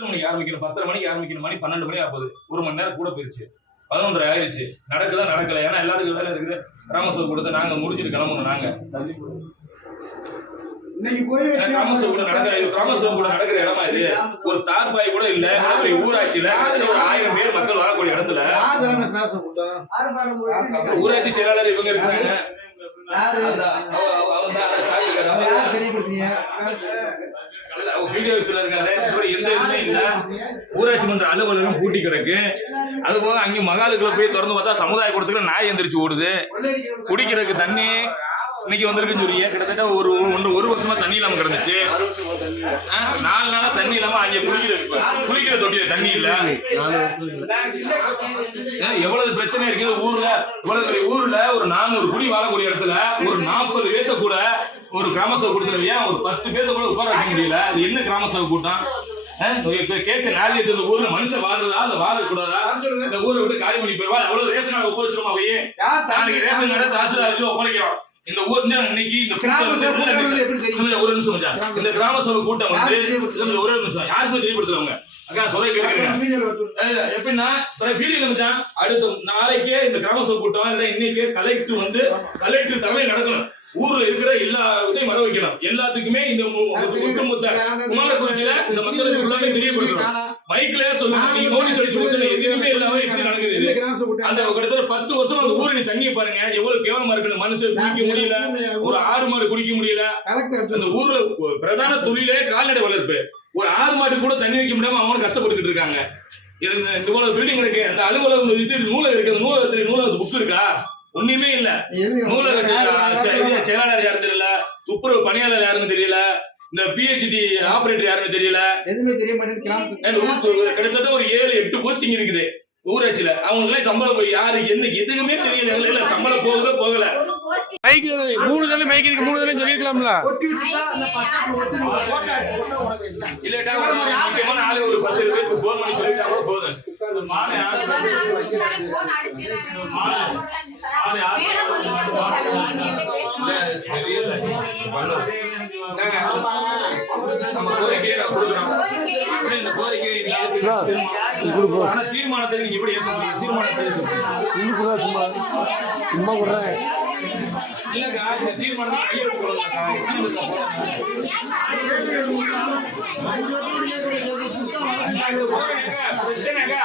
எத்தனை மணிக்கு ஆரம்பிக்கணும் பத்தரை மணிக்கு ஆரம்பிக்கணும் மணி பன்னெண்டு மணி ஆகுது ஒரு மணி நேரம் கூட போயிருச்சு. பதினொன்றரை ஆயிருச்சு. நடக்குதா நடக்கல. ஏன்னா எல்லாத்துக்கும் வேலை இருக்குது. ராமசோர் கூட்டத்தை நாங்க முடிச்சுட்டு கிளம்பணும் நாங்க. இன்னைக்கு போய் ஏன்னா கிராமசபை கூட நடக்கிற கிராமசபை கூட நடக்கிற இடமா இது? ஒரு தார்பாய் கூட இல்ல. ஒரு ஊராட்சியில ஒரு ஆயிரம் பேர் மக்கள் வாழக்கூடிய இடத்துல ஊராட்சி செயலாளர் இவங்க இருக்கிறாங்க. யாரு? வீடியோஸ்ல எந்த இதுவுமே இல்ல. ஊராட்சி மன்ற அலுவலகம் பூட்டி கிடக்கு. அது போக அங்க மகாலுக்குள்ள போய் திறந்து பார்த்தா சமுதாய கூடத்துல நாய் எந்திரிச்சு ஓடுது. குடிக்கிறதுக்கு தண்ணி இன்னைக்கு வந்திருக்குன்னு சொல்லியே கிட்டத்தட்ட ஒரு ஒன்று ஒரு வருஷமா தண்ணி இல்லாம கிடந்துச்சு. நாலு நாளா தண்ணி இல்லாம அங்க குளிக்கிற குளிக்கிற தொட்டியில தண்ணி இல்ல. எவ்வளவு பிரச்சனை இருக்குது ஊர்ல? இவ்வளவு பெரிய ஊர்ல ஒரு நானூறு குடி வாழக்கூடிய இடத்துல ஒரு நாற்பது பேர்த்த கூட ஒரு கிராம சபை கூட்டத்துல ஏன் ஒரு பத்து பேர்த்த கூட உட்கார வைக்க முடியல? அது என்ன கிராம சபை கூட்டம்? கேட்க நாளைக்கு இந்த ஊர்ல மனுஷன் வாழறதா இல்ல வாழக்கூடாதா? இந்த ஊரை விட்டு காலி பண்ணி போயிருவா அவ்வளவு ரேஷன் கார்டு ஒப்படைச்சிருமா போய்? நாளைக்கு ரேஷன் கடை தாசில்தாருக்கு ஒப்படைக்கிறோம் இந்த ஊர் இன்னைக்கு இந்த ஒரு நிமிஷம். இந்த கிராம சபை கூட்டம் வந்து ஒரு நிமிஷம். யாருக்கும் தெரியப்படுத்துறவங்க? அக்கா சொல்ல கேட்கிறேன் எப்படின்னா வீடியோ நிமிஷம் அடுத்த நாளைக்கே இந்த கிராம சபை கூட்டம் இல்ல இன்னைக்கே கலெக்டர் வந்து கலெக்டர் தலைமையில் நடக்கணும். ஊர்ல இருக்கிற எல்லா வைக்கணும் எல்லாத்துக்குமே இந்த ஒட்டுமொத்த குமாரகுறிச்சியில இந்த மக்களுக்கு ஃபுல்லாவே தெரியப்படுத்தணும் மைக்ல சொல்லணும் நீங்க நோட்டீஸ் அடிச்சு கொடுத்து எதுவுமே இல்லாம இப்படி நடக்குது. இது அந்த கிட்டத்தட்ட பத்து வருஷம் அந்த ஊரணி தண்ணியை பாருங்க. எவ்வளவு கேவலமா இருக்கு மனுஷன் குடிக்க முடியல. ஒரு ஆறு மாடு குடிக்க முடியல. அந்த ஊர்ல பிரதான தொழிலே கால்நடை வளர்ப்பு. ஒரு ஆறு மாடு கூட தண்ணி வைக்க முடியாம அவனும் கஷ்டப்பட்டுக்கிட்டு இருக்காங்க. இந்த இவ்வளவு பில்டிங் இருக்கு. அந்த அலுவலகம் இது நூலகம் இருக்கு. அந்த நூலகத்துல நூலகத்து புக் இருக்கா? ஒண்ணுமே இல்ல. நூலக செயலாளர் யாருன்னு தெரியல. துப்புரவு பணியாளர் யாருன்னு தெரியல? இந்த பிஹெச்டி ஆபரேட்டர் யாருன்னு தெரியல? எதுவுமே தெரிய மாட்டேங்குது ஊருக்கு கிட்டத்தட்ட ஒரு ஏழு எட்டு போஸ்டிங் இருக்குது ஊராட்சியில. அவங்களுக்கு சம்பளம் போய் யாரு என்ன எதுவுமே தெரியல இல்ல சம்பளம் போகல. போகல மைக் மூணு தடவை மைக் இருக்கு மூணு தடவை சொல்லிருக்கலாம்ல. இல்லட்டா ஒரு முக்கியமான ஆளு ஒரு பத்து பேருக்கு போன் பண்ணி சொல்லிட்டா கூட போதும். தெரியல. தீர்மானத்தை நீங்க எப்படி தீர்மானத்தை சும்மா சும்மா விடுறேன் இல்லக்கா இந்த கையெழுத்து. பிரச்சனைக்கா